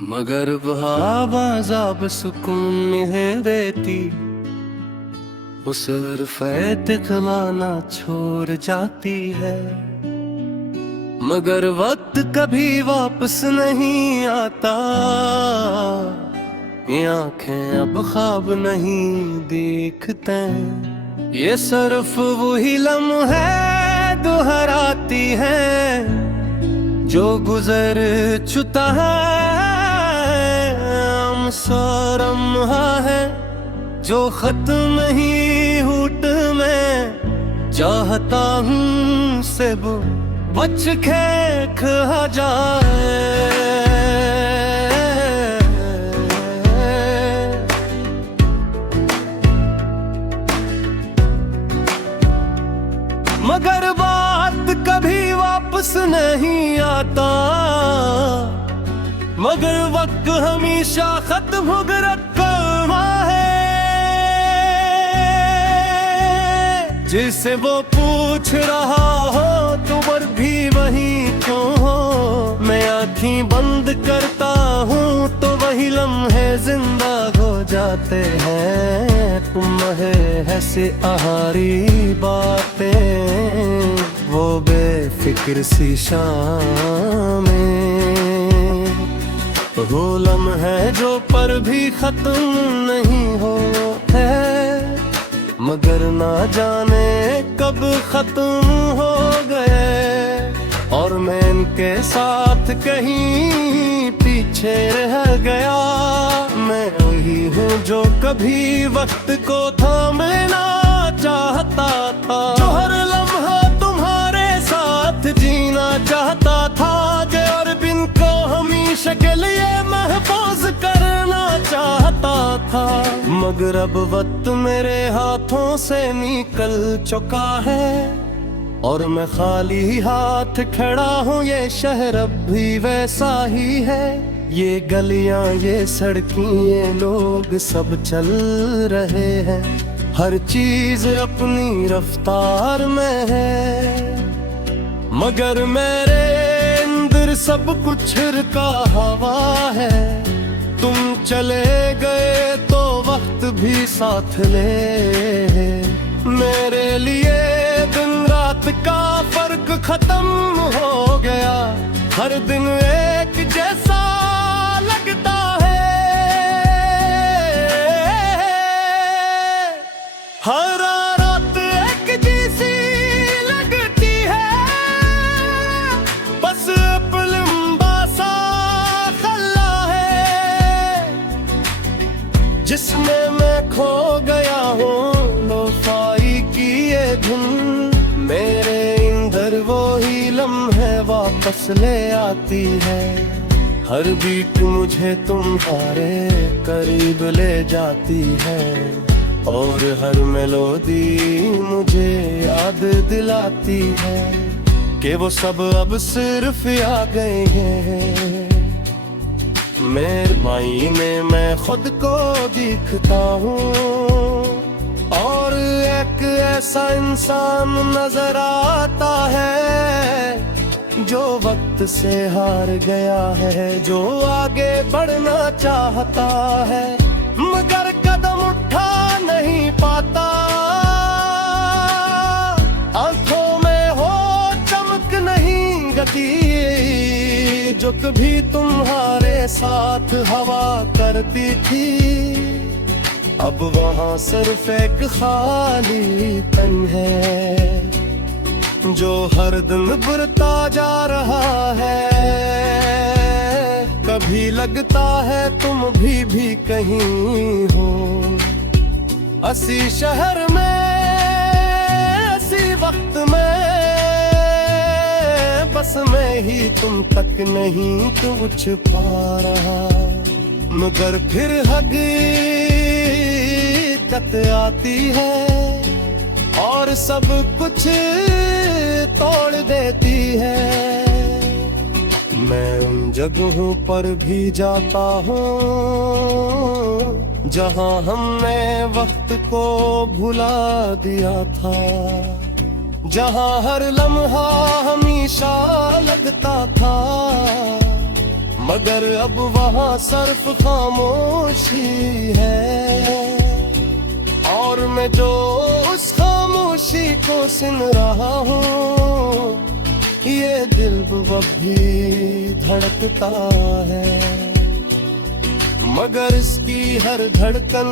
मगर आवाज़ सुकून नहीं देती, उस उर्फ़त खिलाना छोड़ जाती है। मगर वक्त कभी वापस नहीं आता, ये आंखें अब ख्वाब नहीं देखते। ये सिर्फ वही लम्हे दोहराती हैं जो गुजर चुका है। लम्हा है जो खत्म नहीं हूट में चाहता हूँ से वो बच के खा जाए। मगर बात कभी वापस नहीं आता, मगर वक्त हमेशा खत्म होकर रखा है। जिसे वो पूछ रहा हो तुम भी वही क्यों हो, मैं आँखें बंद करता हूँ तो वही लम्हे जिंदा हो जाते हैं। तुम है ऐसे आहारी बातें वो बेफिक्र सी शामें, वो लम्हे जो पर भी खत्म नहीं हो है, मगर ना जाने कब खत्म हो गए। और मैं इनके साथ कहीं पीछे रह गया। मैं वही हूँ जो कभी वक्त को थामना चाहता था, जो हर लम्हा तुम्हारे साथ जीना चाहता था, जो और बिन को हमेशा के लिए महफूज करना चाहता था। मगर अब वक्त मेरे हाथों से निकल चुका है और मैं खाली हाथ खड़ा हूँ। ये शहर अब भी वैसा ही है, ये गलियां ये सड़कें ये लोग सब चल रहे हैं। हर चीज अपनी रफ्तार में है, मगर मेरे अंदर सब कुछ रुका हवा है। तुम चले गए तो वक्त भी साथ ले, मेरे लिए दिन रात का फर्क खत्म हो गया। हर दिन एक जैसा लगता है, हर रात एक जैसी लगती है। बस लंबा सा खल्ला है जिसमें मैं खो गया हूँ। लोफाई की ये धुन मेरे अंदर वो ही लम्हे वापस ले आती है। हर बीट मुझे तुम्हारे करीब ले जाती है, और हर मेलोडी मुझे याद दिलाती है कि वो सब अब सिर्फ आ गए हैं। मेरे मायने मैं खुद को दिखता हूँ, और एक ऐसा इंसान नजर आता है जो वक्त से हार गया है, जो आगे बढ़ना चाहता है मगर कदम उठा नहीं पाता। आंखों में हो चमक नहीं गती जो कभी तुम्हारे साथ हवा करती थी। अब वहाँ सिर्फ एक खाली तन है जो हर दिन बढ़ता जा रहा है। कभी लगता है तुम भी कहीं हो, इसी शहर में इसी वक्त में, बस मैं ही तुम तक नहीं कुछ पा रहा। मगर फिर हकीकत आती है और सब कुछ तोड़ देती है। मैं उन जगहों पर भी जाता हूँ जहाँ हमने वक्त को भुला दिया था, जहाँ हर लम्हा हमेशा लगता था मगर अब वहाँ सिर्फ खामोशी है, और मैं जो उस खामोशी को सुन रहा हूँ, ये दिल अब भी धड़कता है। मगर इसकी हर धड़कन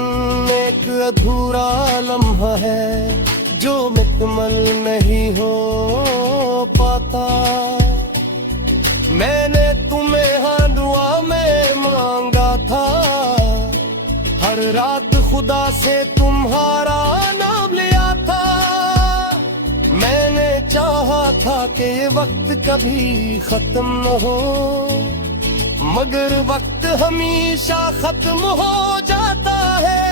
एक अधूरा लम्हा है, जो मुकम्मल नहीं हो पाता। मैंने तुम्हें हर दुआ में मांगा था, हर रात खुदा से तुम्हारा नाम लिया था। मैंने चाहा था कि ये वक्त कभी खत्म न हो, मगर वक्त हमेशा खत्म हो जाता है।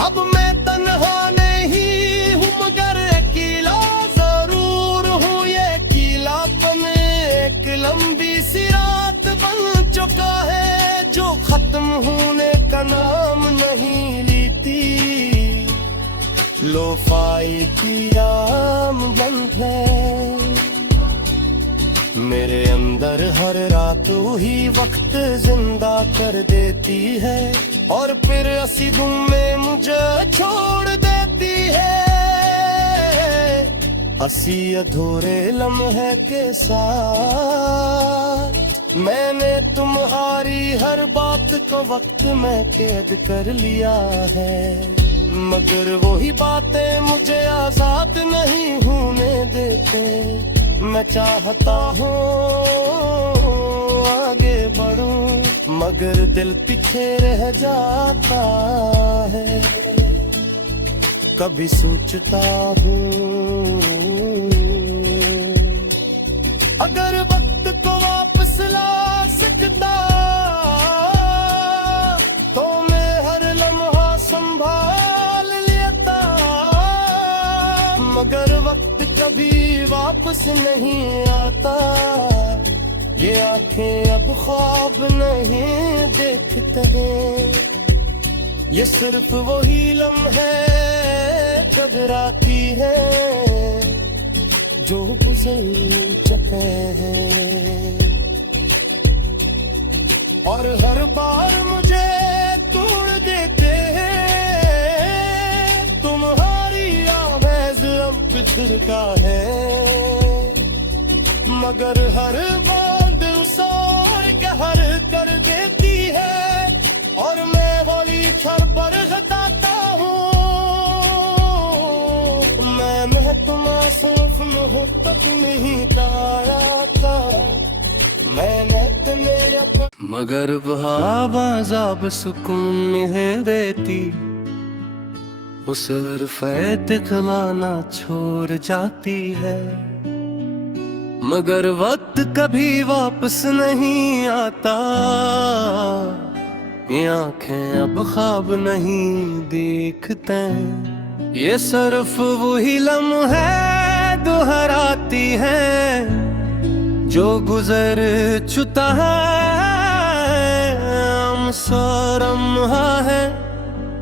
अब मैं तन्हा नहीं हूँ मगर अकेला जरूर हूँ, ये अकेलापन एक लंबी सी रात बन चुका है, जो खत्म होने का नाम नहीं लेती। लोफाई की आम बंद है मेरे अंदर, हर रात वही वक्त जिंदा कर देती है, और फिर असीदों में मुझे छोड़ देती है। असी अधूरे लम्हे के साथ मैंने तुम्हारी हर बात को वक्त में कैद कर लिया है, मगर वही बातें मुझे आजाद नहीं होने देते। मैं चाहता हूँ आगे बढ़ूं, मगर दिल पीछे रह जाता है। कभी सोचता हूँ अगर वक्त को वापस ला सकता, तो मैं हर लम्हा संभाल लेता। मगर वक्त कभी वापस नहीं आता, ये आंखें अब ख्वाब नहीं देखते हैं। ये सिर्फ वही लम्हे कदराती है, जो गुजर चुके हैं, और हर बार मुझे तोड़ देते हैं। तुम्हारी आवाज़ अब बिखर का है, मगर हर बात सोर कहर कर देती है, और मैं होली छर पर बताता हूँ। मैं तुम्हारा हो तक नहीं पाया था, मैंने तुम्हें मगर वह आवाज़ अब सुकून नहीं देती, उस अरफ़े दिखलाना छोड़ जाती है। मगर वक्त कभी वापस नहीं आता, ये आंखें अब ख्वाब नहीं देखते। ये सिर्फ वही लम्हे दोहराती हैं, जो गुजर चुका है। लम्हा है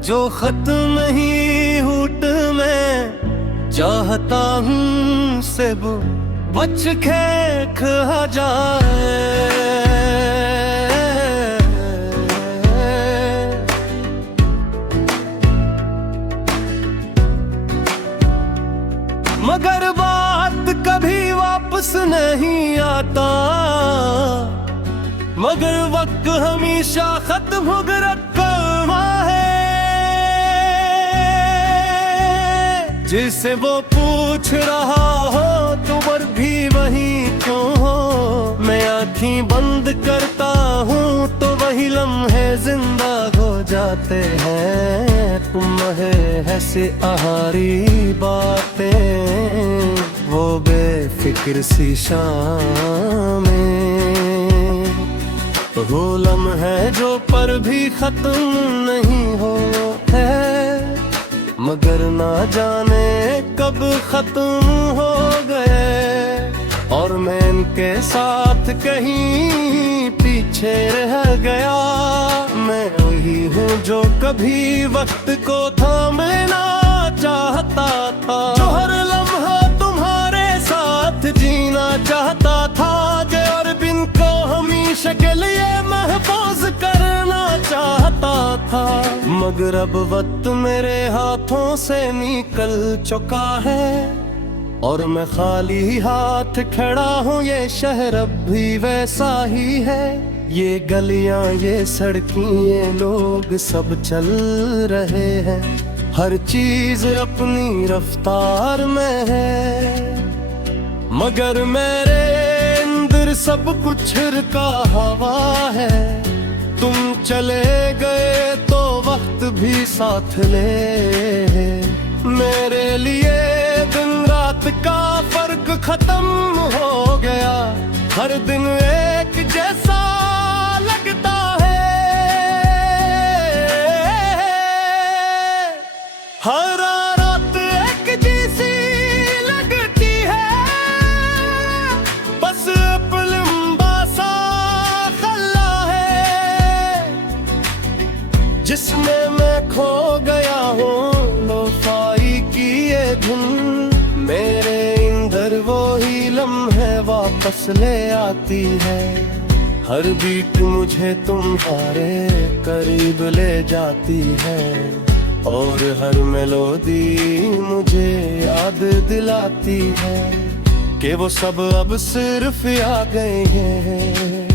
जो खत्म नहीं हुट में, चाहता हूँ से वो बच के खा जाए। मगर बात कभी वापस नहीं आता, मगर वक्त हमेशा खत्म हो रखा है। जिसे वो पूछ रहा हो तो पर भी वही क्यों हो, मैं आँखें बंद करता हूँ तो वही लम्हे जिंदा हो जाते हैं। तुम है ऐसे आहारी बातें, वो बेफिक्र सी शामें, वो लम्हे जो पर भी खत्म नहीं होते, मगर ना जाने कब खत्म हो गए। और मैं इनके साथ कहीं पीछे रह गया। मैं वही हूँ जो कभी वक्त को थामना चाहता था, जो हर लम्हा तुम्हारे साथ जीना चाहता था। जय अरविंद को हमेशा हमेशा के लिए महफूज करना चाहता था, मगर अब वक्त मेरे हाथों से निकल चुका है और मैं खाली हाथ खड़ा हूँ। ये शहर अब भी वैसा ही है, ये गलियां ये सड़कें ये लोग सब चल रहे हैं, हर चीज अपनी रफ्तार में है, मगर मेरे अंदर सब कुछ रुका हवा है। तुम चले गए तो वक्त भी साथ ले, मेरे लिए दिन रात का फर्क खत्म हो गया, हर दिन एक जैसा लगता है, हर रात एक जैसी लगती है, बस एक लंबा सा खल्ला है जिसमें मैं खो गया हूँ। लोफाई की ये धुन मेरे अंदर वो ही लम्हे वापस ले आती है, हर बीट मुझे तुम्हारे करीब ले जाती है और हर मेलोडी मुझे याद दिलाती है कि वो सब अब सिर्फ आ गए हैं।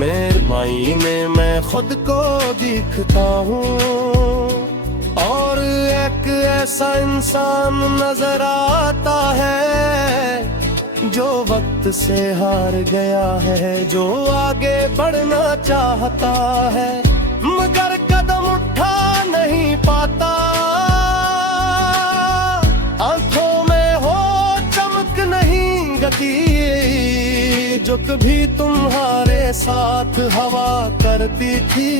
मेरे मायने मैं खुद को दिखता हूँ और एक ऐसा इंसान नजर आता है जो वक्त से हार गया है, जो आगे बढ़ना चाहता है मगर कदम उठा नहीं पाता। आंखों में हो चमक नहीं गती जो कभी तुम्हारे साथ हवा करती थी,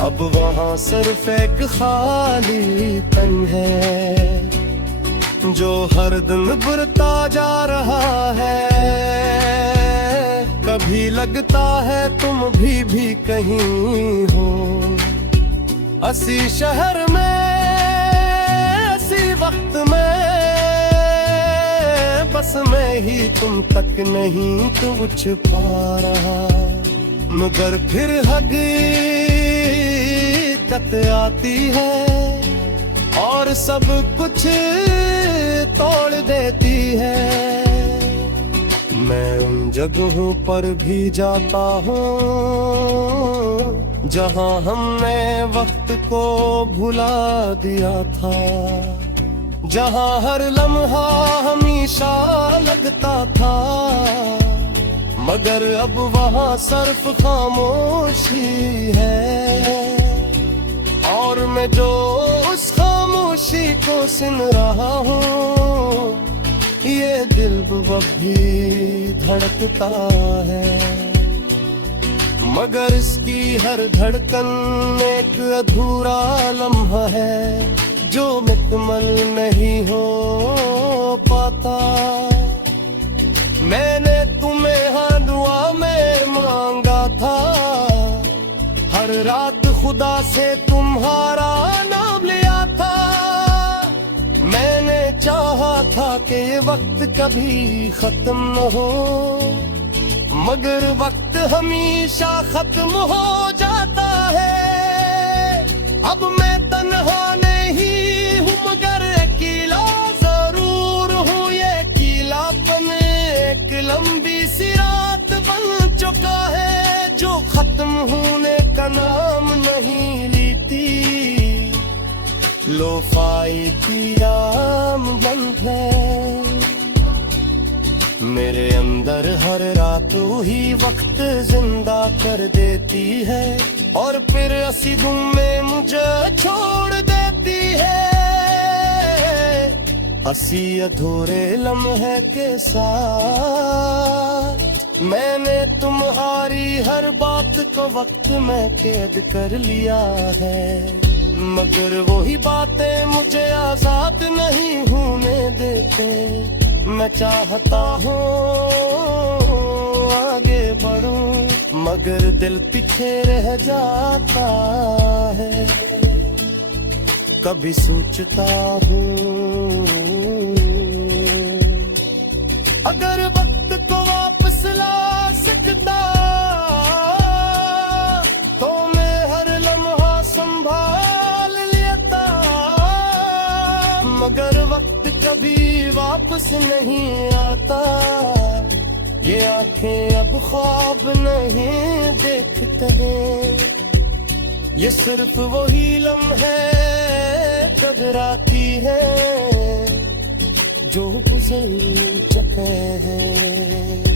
अब वहाँ सिर्फ एक खाली तन है जो हर दिन बढ़ता जा रहा है। कभी लगता है तुम भी कहीं हो, असी शहर में असी वक्त में, बस मैं ही तुम तक नहीं कुछ पा रहा, मगर फिर हकीकत आती है और सब कुछ तोड़ देती है। मैं उन जगहों पर भी जाता हूँ जहाँ हमने वक्त को भुला दिया था, जहाँ हर लम्हा हमेशा लगता था, मगर अब वहाँ सिर्फ खामोशी है और मैं जो उस खामोशी को सुन रहा हूँ ये दिल भी धड़कता है, मगर इसकी हर धड़कन एक अधूरा लम्हा है जो मुकम्मल नहीं हो पाता। मैंने तुम्हें हर दुआ में मांगा था, हर रात खुदा से तुम्हारा नाम लिया था, मैंने चाहा था कि ये वक्त कभी खत्म न हो, मगर वक्त हमेशा खत्म हो जाता है। अब मैं तन्हा नहीं हूँ मगर अकेला जरूर हूँ, ये अकेलापन एक लंबी सी रात बन चुका है जो खत्म होने का नाम नहीं लेती। लोफाई की आम बंद है मेरे अंदर, हर रात वही वक्त जिंदा कर देती है और फिर असी धुन में मुझे छोड़ देती है। असी अधूरे लम्हे के साथ मैंने तुम्हारी हर बात को वक्त में कैद कर लिया है, मगर वही बातें मुझे आजाद नहीं होने देते। मैं चाहता हूँ आगे बढ़ूं मगर दिल पीछे रह जाता है। कभी सोचता हूँ अगर वक्त को वापस फैसला सकता तो मैं हर लम्हा संभाल लेता, मगर वक्त कभी वापस नहीं आता। ये आंखें अब ख्वाब नहीं देखते हैं, ये सिर्फ वही लम्हे कदरा की है जो गुजर चुके हैं।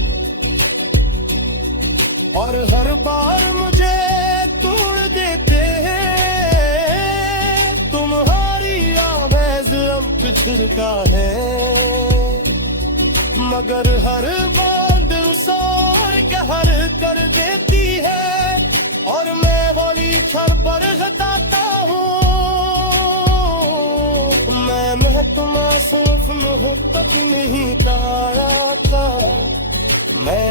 और हर बार मुझे तोड़ देते हैं, तुम्हारी आवाज़ अब पिछड़ता है, मगर हर बात सोर कहर कर देती है। और मैं बोली छर पर हटाता हूँ, मैं तुम्हारा सिर्फ मोहब्बत नहीं पाया था, मैं